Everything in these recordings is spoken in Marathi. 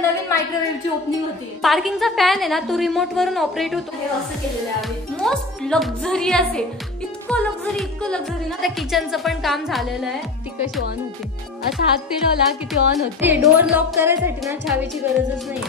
नवीन मायक्रोवेव्हची ओपनिंग होती। पार्किंगचा फॅन आहे ना तो रिमोट वरून ऑपरेट होतो। हे असं केलेलं आहे, मोस्ट लक्झरियस आहे, इतकं लक्झरी ना। त्या किचनचं पण काम झालेलं आहे। ती कशी ऑन होते, असा हात फिरवला की ती ऑन होते। डोअर लॉक करायसाठी ना चावीची गरजच नाही।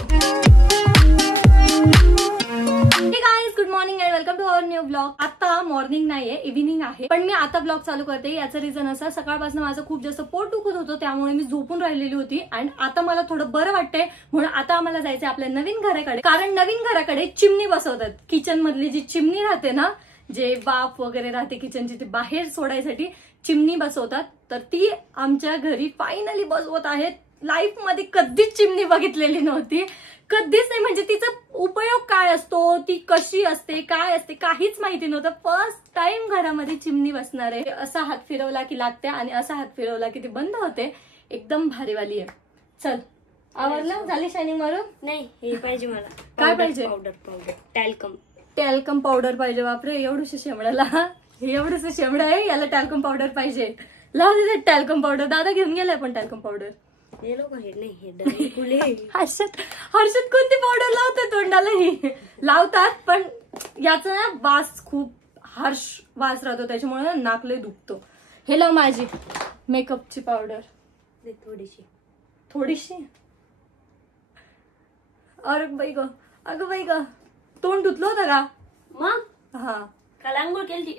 Hey guys, good morning and welcome to our new blog. आता मॉर्निंग नाहीये, इव्हिनिंग आहे, पण मी आता ब्लॉग चालू करते। याचं रिझन असं, सकाळपासून माझं खूप जास्त पोट दुखत होतं, त्यामुळे मी झोपून राहिलेली होती आणि आता मला थोडं बरं वाटतंय, म्हणून आता आम्हाला जायचंय आपल्या नवीन घराकडे। कारण नवीन घराकडे चिमणी बसवतात। किचन मधली जी चिमणी राहते ना, जे वाफ वगैरे राहते किचनची, ती बाहेर सोडायसाठी चिमणी बसवतात। तर ती आमच्या घरी फायनली बसवत आहेत। लाईफ मध्ये कधीच चिमणी बघितलेली नव्हती, कधीच नाही। म्हणजे तिचा उपयोग काय असतो, ती कशी असते, काय असते, काहीच माहिती नव्हतं। फर्स्ट टाइम घरामध्ये चिमणी बसणार आहे। असा हात फिरवला की लागते आणि असा हात फिरवला की ती बंद होते। एकदम भारीवाली आहे। चल, आवडलं? झाली शायनिंग मारून? नाही, हे पाहिजे मला। काय पाहिजे? पावडर टॅल्कम पावडर पाहिजे। बापरे, एवढंसं शेमड्याला, एवढंसं शेमडा आहे, याला टॅल्कम पावडर पाहिजे। लाव दे टॅल्कम पावडर। दादा घेऊन गेलाय पण टॅल्कम पावडर। हर्षद कोणती पावडर लावते तोंडाला? ही लावतात, पण याचा ना वास खूप हार्श वास राहतो, त्याच्यामुळे नाक लय दुखतो। हे लाव माझी मेकअपची पावडर, थोडीशी। अरे बाई ग, अगं बाई ग, तोंड धुतलं होतं का मग? हा, काल आंघोळ केली,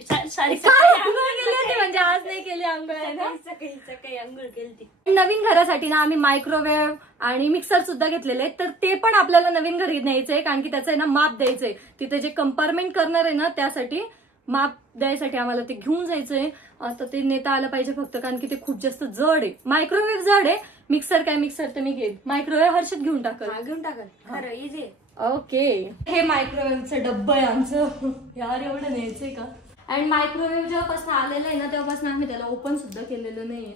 म्हणजे आज नाही केली आंघोळ? सकाळी आंघोळ केली। नवीन घरासाठी ना आम्ही मायक्रोवेव्ह आणि मिक्सर सुद्धा घेतलेले आहेत। तर ते पण आपल्याला नवीन घरी न्यायचंय, कारण की त्याचं आहे ना माप द्यायचंय। तिथे जे कंपार्टमेंट करणार आहे ना, त्यासाठी माप द्यायसाठी आम्हाला ते घेऊन जायचंय। आता ते नेता आलं पाहिजे फक्त, कारण की ते खूप जास्त जड आहे। मायक्रोवेव्ह जड आहे, मिक्सर तर मी घेईन। मायक्रोवेव्ह हर्षद घेऊन टाकल। इझी। ओके, हे मायक्रोवेव्हचं डब्बा आहे आमचं। यार, एवढं न्यायचंय का? आणि मायक्रोवेव्ह जेव्हापासून आलेलं आहे ना, तेव्हापासून आम्ही त्याला ओपन सुद्धा केलेलं नाहीये।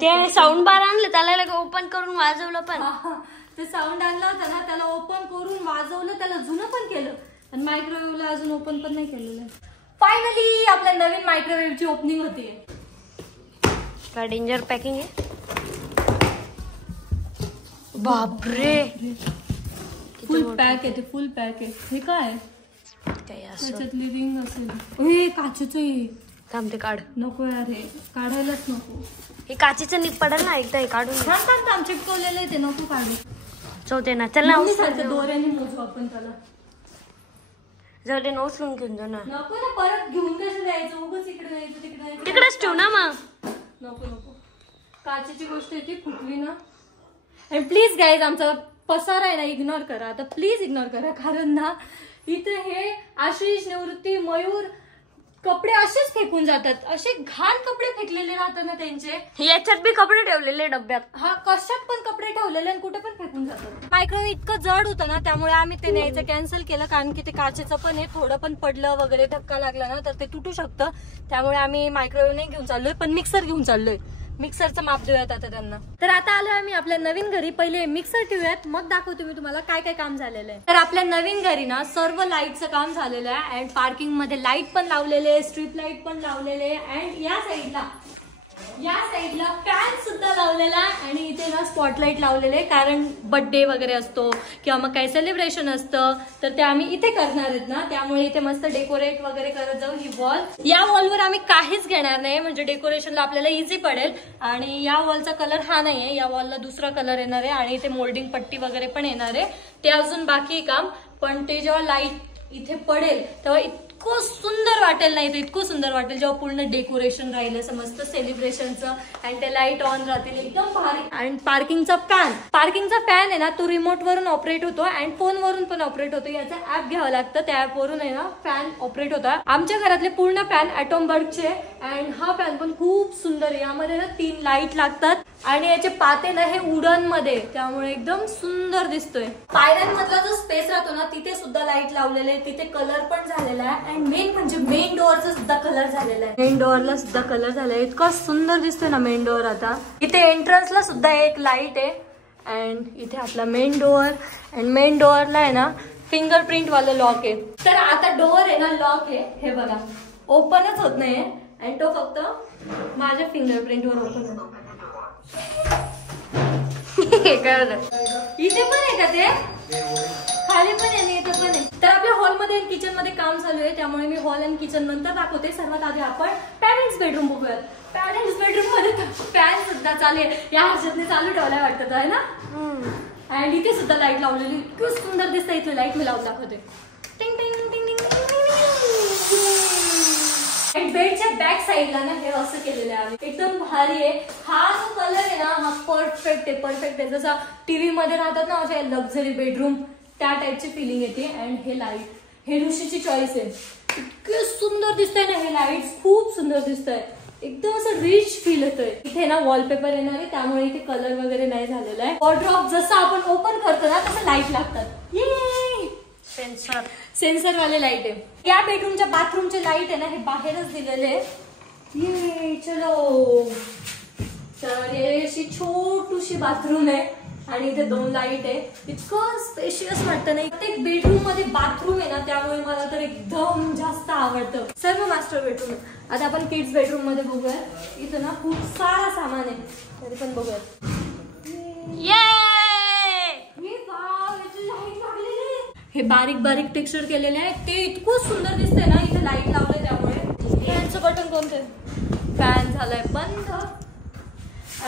ते साऊंड बार आणलं, त्याला ओपन करून वाजवलं पण। ते साऊंड आणलं होतं ना, त्याला ओपन करून वाजवलं, त्याला जुनं पण केलं, आणि मायक्रोवेव्हला अजून ओपन पण नाही केलेलं। फायनली आपल्या नवीन मायक्रोवेव्हची ओपनिंग होतीये। काय डेंजर पॅकिंग आहे, बापरे। फुल पॅक आहे ते, फुल पॅक आहे। हे काय त्याच्यातली रिंग असेल? हे काचेचं आहे। थांब, ते काढ। नको यार, हे काढायलाच नको। हे काचेचं निघ पडेल ना एकदा, हे काढून थांब, चिटकवलेलं आहे ते, नको काढू। चौथे ना, चल ना, दोऱ्याने मोजू आपण त्याला। जाऊ दे, उचलून घेऊन जा ना। नको ना, परत घेऊन कसं जायचं? उगाच इकडे जायचं, तिकडे तिकडेच ठेव ना मग। नको, काचेची गोष्ट आहे ती, फुटली ना। आणि प्लीज गाईज, आमचा पसारा आहे ना, इग्नोर करा आता, प्लीज इग्नोर करा। कारण ना इथे हे आशिष, निवृत्ती, मयूर कपडे असेच फेकून जातात। असे घाण कपडे फेकलेले राहतात ना त्यांचे। याच्यात बी कपडे ठेवलेले डब्यात। हा, कशात पण कपडे ठेवलेले आणि कुठे पण फेकून जातात। मायक्रोवेव्ह इतकं जड होतं ना, त्यामुळे आम्ही ते न्यायचं कॅन्सल केलं, कारण की ते काचेचं पण आहे। थोडं पण पडलं वगैरे, धक्का लागला ना तर ते तुटू शकतं, त्यामुळे आम्ही मायक्रोवेव्ह नाही घेऊन चाललोय, पण मिक्सर घेऊन चाललोय। मिक्सरचं माप देऊयात आता त्यांना। तर आता आलोय आम्ही आपल्या नवीन घरी। पहिले मिक्सर ठेवूयात, मग दाखवते मी तुम्हाला काय काय काम झालेलं आहे। तर आपल्या नवीन घरी ना सर्व लाईटचं काम झालेलं आहे, अँड पार्किंग मध्ये लाईट पण लावलेले, स्ट्रीट लाईट पण लावलेले, अँड या साईडला फॅन सुद्धा लावलेला आहे, आणि इथे ना स्पॉटलाईट लावलेले, कारण बर्थडे वगैरे असतो किंवा मग काही सेलिब्रेशन असतं तर ते आम्ही इथे करणार आहेत ना, त्यामुळे इथे मस्त डेकोरेट वगैरे करत जाऊ। ही वॉल, या वॉलवर आम्ही काहीच घेणार नाही, म्हणजे डेकोरेशनला आपल्याला इझी पडेल। आणि या वॉलचा कलर हा नाहीये, या वॉलला दुसरा कलर येणार आहे, आणि इथे मोल्डिंग पट्टी वगैरे पण येणार आहे। ते अजून बाकी काम, पण ते जेव्हा लाईट इथे पडेल तेव्हा इतकं सुंदर वाटेल, नाही तर इतकं सुंदर वाटेल जेव्हा पूर्ण डेकोरेशन राहील असं मस्त सेलिब्रेशनचं, आणि ते लाईट ऑन राहतील, एकदम भारी। आणि पार्किंगचा फॅन आहे ना, तो रिमोट वरून ऑपरेट होतो आणि फोन वरून पण ऑपरेट होतो। याचा ऍप घ्यावं लागतं, त्या ऍप वरून आहे ना फॅन ऑपरेट होता। आमच्या घरातले पूर्ण फॅन ॲटॉम बर्गचे, अँड हा फॅन पण खूप सुंदर आहे। यामध्ये ना 3 लाईट लागतात, आणि याचे पाते ना हे वुडन मध्ये, त्यामुळे एकदम सुंदर दिसतोय। पायऱ्यांमधला जो स्पेस राहतो ना, तिथे सुद्धा लाईट लावलेले, तिथे कलर पण झालेला आहे, अँड मेन म्हणजे मेन डोअरचा सुद्धा कलर झालेला आहे। मेन डोअरला सुद्धा कलर झालाय, इतका सुंदर दिसतोय ना मेन डोअर। आता इथे एंट्रन्सला सुद्धा एक लाईट आहे, अँड इथे आपला मेन डोअर, अँड मेन डोअरला आहे ना फिंगरप्रिंट वाला लॉक आहे। तर आता डोअर आहे ना लॉक आहे, हे बघा ओपनच होत नाहीये, अँड तो फक्त माझ्या फिंगरप्रिंटवर ओपन होतो। आहे कळलं. इथे पण आहे का ते? खाली पण आहे आणि इथे पण आहे. तर आपल्या हॉलमध्ये आणि किचन मध्ये काम चालू आहे, त्यामुळे मी हॉल आणि किचन नंतर दाखवते. सर्वात आधी आपण पॅरेंट्स बेडरूम बघूयात. पॅरेंट्स बेडरूम मध्ये फॅन सुद्धा चालू आहे. या हर्षदने चालू ठेवलाय वाटतं आहे ना. आणि इथे सुद्धा लाईट लावलेली, इतकं सुंदर दिसतं. इथे लाईट मी लावून दाखवते. टिंग टिंग टिंग टिंग टिंग. बेडच्या बॅक साईडला ना हे असं केलेलं आहे, एकदम भारी आहे. हा जो कलर आहे ना हा परफेक्ट आहे, परफेक्ट आहे. जसा टीव्ही मध्ये राहतात ना अशा लक्झरी बेडरूम त्या टाइपची फिलिंग येते. अँड हे लाईट, हे ऋषीची चॉईस आहे. इतके सुंदर दिसतंय ना हे लाईट, खूप सुंदर दिसतंय. एकदम असं रिच फील येतोय. इथे ना वॉलपेपर येणार आहे, त्यामुळे इथे कलर वगैरे नाही झालेला आहे. वॉर्डरोब जसं आपण ओपन करतो ना तसं लाईट लागतात. सेन्सर वाले लाईट आहे. या बेडरूमच्या बाथरूमचे लाईट आहे ना हे बाहेरच दिलेले. ये चलो. तर हे अशी छोटूशी बाथरूम आहे आणि इथे 2 लाईट आहे. इतकं स्पेशियस वाटतं ना. प्रत्येक बेडरूम मध्ये बाथरूम आहे ना, त्यामुळे मला तर एकदम जास्त आवडतं. सर्व मास्टर बेडरूम. आता आपण किड्स बेडरूम मध्ये बघूयात. इथं ना खूप सारा सामान आहे, तरी पण बघूयात. हे बारीक बारीक टेक्स्चर केलेले आहे, ते इतकं सुंदर दिसतंय ना. इथे लाईट लावलंय त्यामुळे. फॅनचं बटन कोणतं? फॅन झालाय बंद.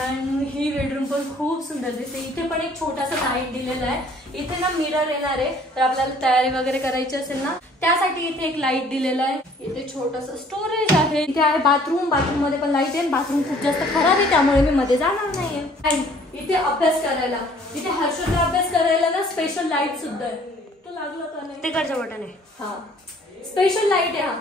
आणि ही बेडरूम पण खूप सुंदर दिसते. इथे पण एक छोटासा लाईट दिलेला आहे. इथे ना मिरर येणार आहे, तर आपल्याला तयारी वगैरे करायची असेल ना त्यासाठी इथे एक लाईट दिलेला आहे. इथे छोटंसं स्टोरेज आहे. इथे आहे बाथरूम. बाथरूम मध्ये पण लाईट आहे. बाथरूम खूप जास्त खराब आहे, त्यामुळे मी मध्ये जाणार नाहीये. आणि इथे अभ्यास करायला, इथे हर्षदला अभ्यास करायला ना स्पेशल लाईट सुद्धा आहे. तो लागलं का नाही? तिकडचं बटन आहे. हा स्पेशल लाईट आहे. हा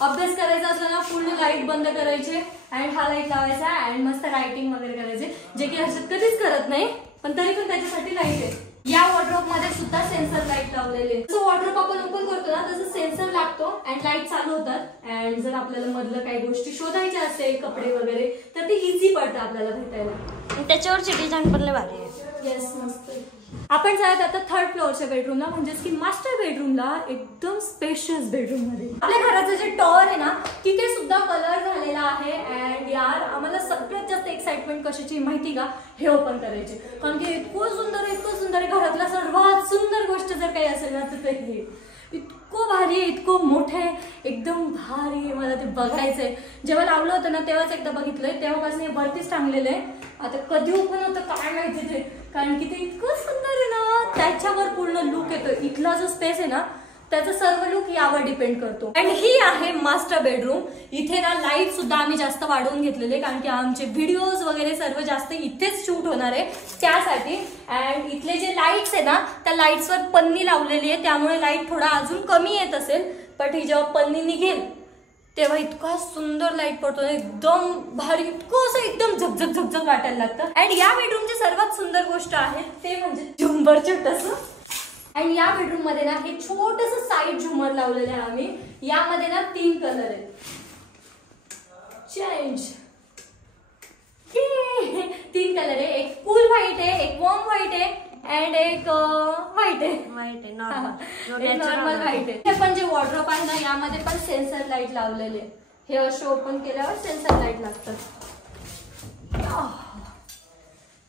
अभ्यास करायचा असला ना पूर्ण लाईट बंद करायचे आणि हा लाईट लावायचा आणि मस्त रायटिंग वगैरे करायचे, जे की हर्षद कधीच करत नाही, पण तरी पण त्याच्यासाठी लाईट आहे. या वॉर्डरोब मध्ये सुद्धा सेन्सर लाईट लावलेले. जसं वॉर्डरोब आपण ओपन करतो ना तसं सेन्सर लागतो आणि लाईट चालू होतात. अँड जर आपल्याला मधलं काही गोष्टी शोधायच्या असेल, कपडे वगैरे, तर ते इझी पडतं आपल्याला भेटायला. त्याच्यावरची डिझाईन पण लय भारी आहे. येस, मस्त. आपण जाऊयात आता 3rd फ्लोअरच्या बेडरूमला, म्हणजेच की मास्टर बेडरूमला. एकदम स्पेशियस बेडरूम मध्ये आपल्या घराचं जे टॉवर आहे ना तिथे सुद्धा कलर झालेला आहे. अँड यार आम्हाला सगळ्यात जास्त एक्साइटमेंट कशाची माहिती का? हे ओपन करायचे, कारण की इतकं सुंदर, इतकं सुंदर. घरातला सर्वात सुंदर गोष्ट जर काही असेल ना तर ते हे. इतकं भारी आहे, इतकं मोठं आहे, एकदम भारी आहे. मला ते बघायचंय. जेव्हा लावलं होतं ना तेव्हाच एकदा बघितलंय, तेव्हापासून हे वरतीच टांगलेलं आहे. आता कधी ओपन होतं काय माहिती ते, कारण की ते इतकं सुंदर आहे ना. त्याच्यावर पूर्ण लुक येतो. इथला जो स्पेस आहे ना त्याचा सर्व लुक यावर डिपेंड करतो. अँड ही आहे मास्टर बेडरूम. इथे ना लाईट सुद्धा आम्ही जास्त वाढवून घेतलेले, कारण की आमचे व्हिडिओज वगैरे सर्व जास्त इथेच शूट होणार आहे त्यासाठी. अँड इथले जे लाईट्स आहे ना त्या लाईट्सवर पन्नी लावलेली आहे, त्यामुळे लाईट थोडा अजून कमी येत असेल, पण ही जेव्हा पन्नी निघेल तेव्हा इतका सुंदर लाईट पडतो, एकदम भारी, इतकं असं एकदम झकझक झकझक वाटायला लागतं. अँड या बेडरूमची सर्वात सुंदर गोष्ट आहे ते म्हणजे झुंबर छोटंसं. आणि या बेडरूम मध्ये ना हे छोटंसं साईड झुमर लावलेलं आहे आम्ही. यामध्ये ना 3 कलर आहेत. चेंज 3 कलर आहे. एक कूल व्हाईट आहे, एक वॉर्म व्हाईट आहे अँड एक व्हाईट आहे. नॉर्मल व्हाईट आहे. हे पण जे वॉर्डरोब आहे ना यामध्ये पण सेन्सर लाईट लावलेले. हे असे ओपन केल्यावर सेन्सर लाईट लागतात.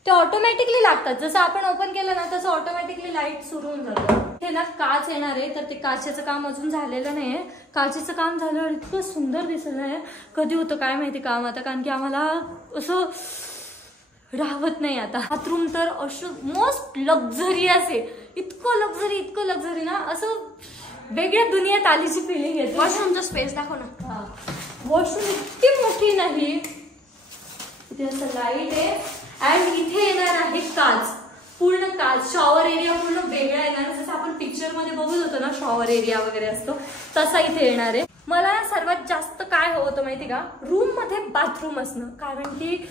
ते ऑटोमॅटिकली लागतात. जसं आपण ओपन केलं ना तसं ऑटोमॅटिकली लाईट सुरू होऊन जातं. हे ना काच येणार आहे, तर ते काचेचं काम अजून झालेलं नाहीये. काचेचं काम झाल्यावर इतकं सुंदर दिसत आहे. कधी होतं काय माहिती काम आता, कारण की आम्हाला असं राहत नाही आता. बाथरूम तर असं मोस्ट लक्झरियस आहे. इतकं लक्झरी ना, असं वेगळ्या दुनियेत आलीची फिलिंग येते. वॉशरूमचा स्पेस दाखव ना. वॉशरूम इतकी मोठी नाही. इथे असं लाईट आहे अँड इथे येणार आहे काच, पूर्ण काच. शॉवर एरिया पूर्ण वेगळा येणार, जसं आपण पिक्चर मध्ये बघत होतो ना शॉवर एरिया वगैरे असतो तसा इथे येणार आहे. मला सर्वात जास्त काय हवं होतं माहिती का? रूम मध्ये बाथरूम असणं, कारण की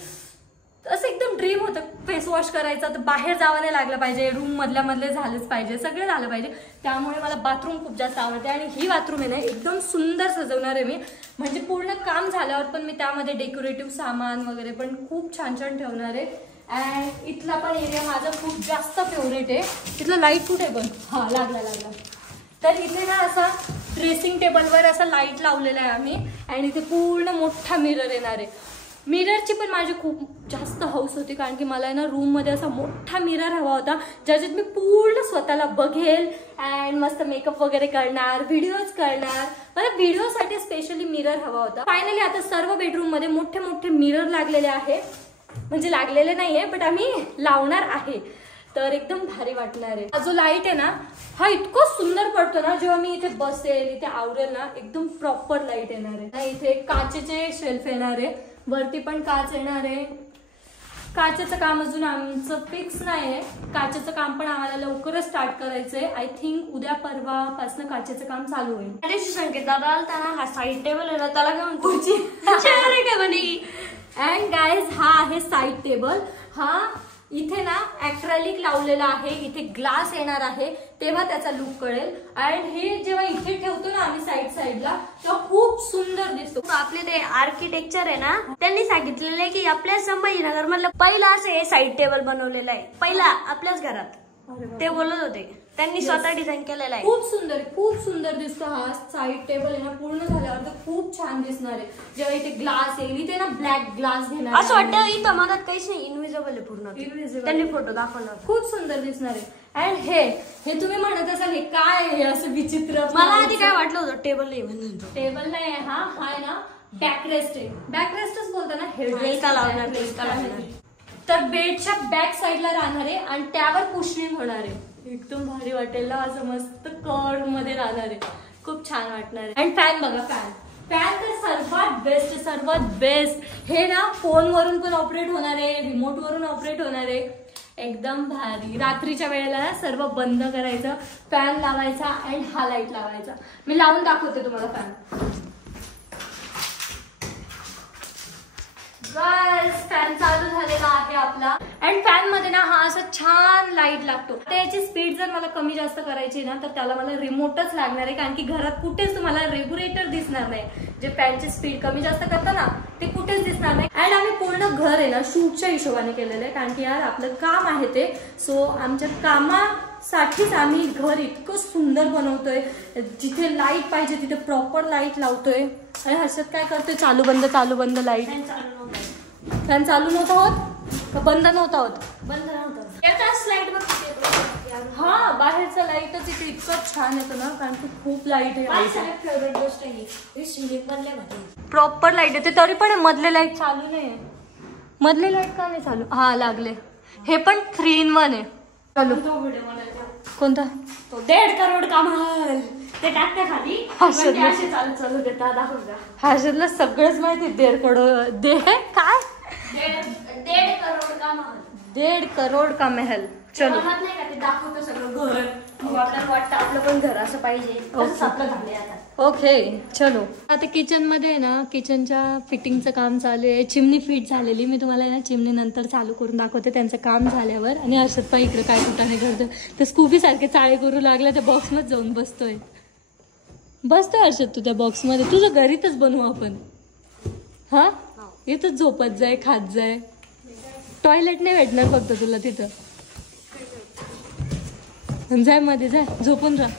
असं एकदम ड्रीम होतं. फेस वॉश करायचा तर बाहेर जावं नाही लागलं पाहिजे, रूम मधले झालेच पाहिजे, सगळे झालं पाहिजे. त्यामुळे मला बाथरूम खूप जास्त आवडते. आणि ही बाथरूम आहे ना एकदम सुंदर सजवणार आहे मी, म्हणजे पूर्ण काम झाल्यावर पण मी त्यामध्ये डेकोरेटिव्ह सामान वगैरे पण खूप छान छान ठेवणार आहे. अँड इथला पण एरिया माझा खूप जास्त फेवरेट आहे. इथलं लाईट कुठे पण हा लागला. तर इथे ना असा ड्रेसिंग टेबलवर असा लाईट लावलेला आहे आम्ही. आणि इथे पूर्ण मोठा मिरर येणार आहे. मिररची पण माझी खूप जास्त हौस होती, कारण की मला आहे ना रूम मध्ये असा मोठा मिरर हवा होता, ज्याच्यात मी पूर्ण स्वतःला बघेल अँड मस्त मेकअप वगैरे करणार, व्हिडिओज करणार. मला व्हिडिओसाठी स्पेशली मिरर हवा होता. फायनली आता सर्व बेडरूम मध्ये मोठे मोठे मिरर लागलेले आहे, म्हणजे लागलेले नाहीये बट आम्ही लावणार आहे, तर एकदम भारी वाटणार आहे. हा जो लाईट आहे ना, हा इतकं सुंदर पडतो ना, जेव्हा मी इथे बसेल, इथे आवरेल ना, एकदम प्रॉपर लाईट येणार आहे. इथे काचेचे शेल्फ येणार आहे, वरती पण काच येणार आहे. काचेचं काम अजून आमचं फिक्स नाहीये, काचेचं काम पण आम्हाला लवकरच स्टार्ट करायचंय. आय थिंक उद्या परवापासून काचेचं काम चालू होईल. अरे संकेत दादा आलता ना, हा साईड टेबल आहे ना, त्याला घेऊन पुढची काय म्हणे. अँड गाईज, हा आहे साईड टेबल. हा इथे ना ऍक्रेलिक लावलेला आहे, इथे ग्लास येणार आहे, तेव्हा त्याचा लुक कळेल. अँड हे जेव्हा इथे ठेवतो ना आम्ही साईडला, तेव्हा खूप सुंदर दिसतो. आपले ते आर्किटेक्चर आहे ना, त्यांनी सांगितलेलं आहे की आपल्या संभाजीनगर मधलं पहिलं असं हे साईड टेबल बनवलेलं आहे, पहिला आपल्याच घरात. ते बोलत होते, त्यांनी स्वतः डिझाईन केलेला आहे. खूप सुंदर दिसतो हा साईड टेबल आहे ना. पूर्ण झाल्यावर तर खूप छान दिसणार आहे. जेव्हा इथे ग्लास येईल, इथे ना ब्लॅक ग्लास घेणार, असं वाटतं इथं मनात काहीच नाही, इनविजिबल आहे पूर्ण. त्यांनी फोटो दाखवला, खूप सुंदर दिसणार आहे. अँड हे तुम्ही म्हणत असाल हे काय आहे असं विचित्र. मला आधी काय वाटलं होतं टेबल नाही म्हणून. टेबल नाही आहे हा, आहे ना बॅकरेस्ट आहे. बॅकरेस्टच बोलतो ना, हेडरेस्ट लावणार. तर बेडच्या बॅक साईडला राहणार आहे आणि त्यावर कुशनिंग होणार आहे. एकदम भारी वाटेल ना, असं मस्त कर्व मध्ये राहणार आहे, खूप छान वाटणार आहे. अँड फॅन बघा, फॅन तर सर्वात बेस्ट. हे ना फोन वरून पण ऑपरेट होणार आहे, रिमोट वरून ऑपरेट होणार आहे, एकदम भारी. रात्रीच्या वेळेला ना सर्व बंद करायचं, फॅन लावायचा अँड हा लाईट लावायचा. मी लावून दाखवते तुम्हाला फॅन. फॅन चालू झालेला आहे आपला. अँड फॅन मध्ये ना हा असा छान लाईट लागतो. त्याची स्पीड जर मला कमी जास्त करायची ना, तर त्याला मला रिमोटच लागणार आहे, कारण की घरात कुठेच तुम्हाला रेग्युलेटर दिसणार नाही. जे फॅनची स्पीड कमी जास्त करतं ना, ते कुठेच दिसणार नाही. अँड आम्ही पूर्ण घर आहे ना शूटच्या हिशोबाने केलेलं आहे, कारण की यार आपलं काम आहे ते. सो आमच्या कामासाठीच आम्ही घर इतकं सुंदर बनवतोय. जिथे लाईट पाहिजे तिथे प्रॉपर लाईट लावतोय. आणि हर्षद काय करतोय, चालू बंद लाईट. फॅन चालू नव्हता होत का बंद नव्हता होत? बंद नव्हतं. हा, बाहेरचा लाईटच इथे इतकं छान येतो ना, कारण की खूप लाईट आहे. फेवरेट गोष्ट आहे प्रॉपर लाईट येते, तरी पण मधले लाईट चालू नाहीये. मधले लाईट का नाही चालू? हा लागले. हे पण 3-in-1 आहे. चालू कोणता? तो 1.5 करोड का महाल, ते टाकते खाली. चालू देता दाखवता. हर्षदला सगळंच माहिती. 1.5 करोड काय? 1.5 करोड का महाल. 1.5 करोड का महल. चलो, नाही का ते दाखवतं सगळं घर. आपल्याला वाटतं आपलं पण घर असं पाहिजे, तसंच आपलं झालंय आता. ओके चलो. आता किचन मध्ये ना, किचनच्या फिटिंगचं काम चालू आहे. चिमणी फिट झालेली, मी तुम्हाला ना चिमणी नंतर चालू करून दाखवते त्यांचं काम झाल्यावर. आणि हर्षद पण इकडे काय कुठाने करतो, तर स्कूबी सारखे चाळे करू लागला, त्या बॉक्स मध्ये जाऊन बसतोय हर्षद. तू त्या बॉक्स मध्ये, तुझं घरीतच बनवू आपण. हा, इथंच झोपत जाय, खात जाय. टॉयलेट नाही भेटणार फक्त तुला तिथं. जाय मध्ये, जाय झोपून राहा.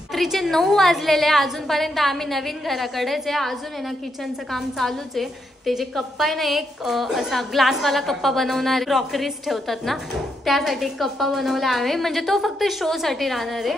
रात्रीचे 9 वाजलेले, अजूनपर्यंत आम्ही नवीन घराकडेच आहे. अजून आहे ना किचनचं काम चालूच आहे. ते जे कप्पा आहे ना, एक असा ग्लासवाला कप्पा बनवणार, क्रॉकरीज ठेवतात ना, त्यासाठी एक कप्पा बनवला आहे. म्हणजे तो फक्त शो साठी राहणार आहे,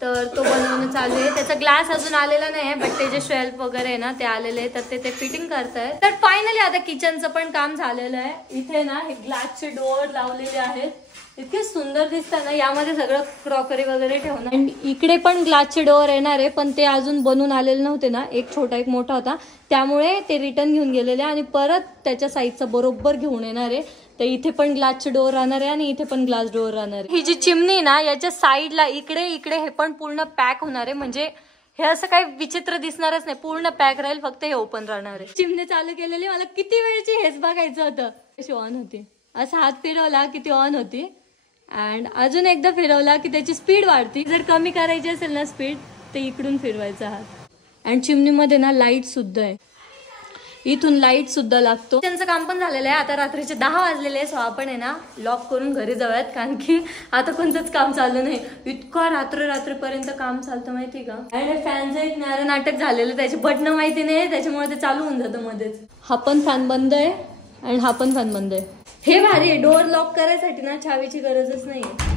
तर तो बनवणं चालू आहे. त्याचा ग्लास अजून आलेला नाही आहे, बट ते जे शेल्फ वगैरे आहे ना ते आलेले आहे, तर ते फिटिंग करतायत. तर फायनली आता किचनचं पण काम झालेलं आहे. इथे ना हे ग्लासचे डोअर लावलेले आहेत, इतके सुंदर दिसतात ना. यामध्ये सगळं क्रॉकरी वगैरे ठेवणार. आणि इकडे पण ग्लासचे डोअर येणार आहे, पण ते अजून बनून आलेले नव्हते ना. एक छोटा एक मोठा होता, त्यामुळे ते रिटर्न घेऊन गेलेले आणि परत त्याच्या साईजचा बरोबर घेऊन येणार आहे. तर इथे पण ग्लासचे डोअर राहणार आहे आणि इथे पण ग्लास डोअर राहणार आहे. ही जी चिमणी ना, याच्या साईडला इकडे हे पण पूर्ण पॅक होणार आहे. म्हणजे हे असं काही विचित्र दिसणारच नाही, पूर्ण पॅक राहील, फक्त हे ओपन राहणार आहे. चिमणी चालू केलेली, मला किती वेळची हेच बघायचं होतं. कशी ऑन होती, असा हात फिरवला की ती ऑन होती. अँड अजून एकदा फिरवला की त्याची स्पीड वाढते. जर कमी करायची असेल ना स्पीड, तर इकडून फिरवायचा हात. अँड चिमणीमध्ये ना लाईट सुद्धा आहे. इथून लाईट सुद्धा लागतो. त्यांचं काम पण झालेलं आहे. आता रात्रीचे 10 वाजलेले आहे. सो आपण आहे ना लॉक करून घरी जाऊयात, कारण की आता कोणतंच काम चालू नाही. इतका रात्रीपर्यंत काम चालतं माहिती का. आणि फॅनचं एक नारळ नाटक झालेलं, त्याची बटणं माहिती नाही, त्याच्यामुळे ते चालू होऊन जातं मध्येच. हा पण फॅन बंद आहे आणि हा पण फॅन बंद आहे. हे भारी आहे, डोअर लॉक करायसाठी ना चावीची गरजच नाहीये.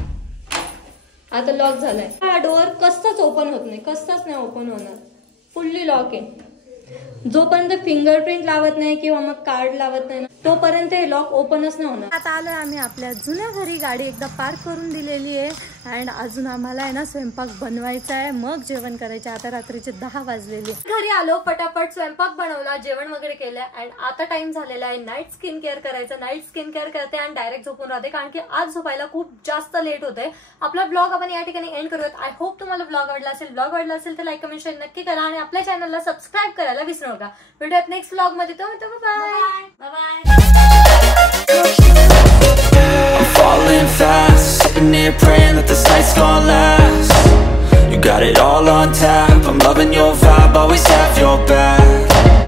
आता लॉक झालाय. हा डोअर कसंच ओपन होत नाही, कसंच नाही ओपन होणार, फुल्ली लॉक आहे. जोपर्यंत फिंगरप्रिंट लावत नाही किंवा मग कार्ड लावत नाही ना तोपर्यंत हे लॉक ओपनच नाही होणार. आता आलोय आम्ही आपल्या जुन्या घरी. गाडी एकदा पार्क करून दिलेली आहे अँड अजून आम्हाला आहे ना स्वयंपाक बनवायचा आहे, मग जेवण करायचं. आता रात्रीचे 10 वाजलेले. घरी आलो, पटापट स्वयंपाक बनवला, जेवण वगैरे केलं अँड आता टाइम झालेला आहे नाईट स्किन केअर करायचं. नाईट स्किन केअर करते आणि डायरेक्ट झोपून राहते, कारण की आज झोपायला खूप जास्त लेट होतंय. आपला ब्लॉग आपण या ठिकाणी एंड करूयात. आय होप तुम्हाला ब्लॉग आवडला असेल. ब्लॉग आवडला असेल तर लाईक कमेंट शेअर नक्की करा आणि आपल्या चॅनलला सबस्क्राईब करायला विसरू नका. भेटूयात नेक्स्ट ब्लॉग मध्ये. तो bye bye. I'm falling fast, sitting here praying that this night's gonna last. You got it all on tap, I'm loving your vibe, always have your back.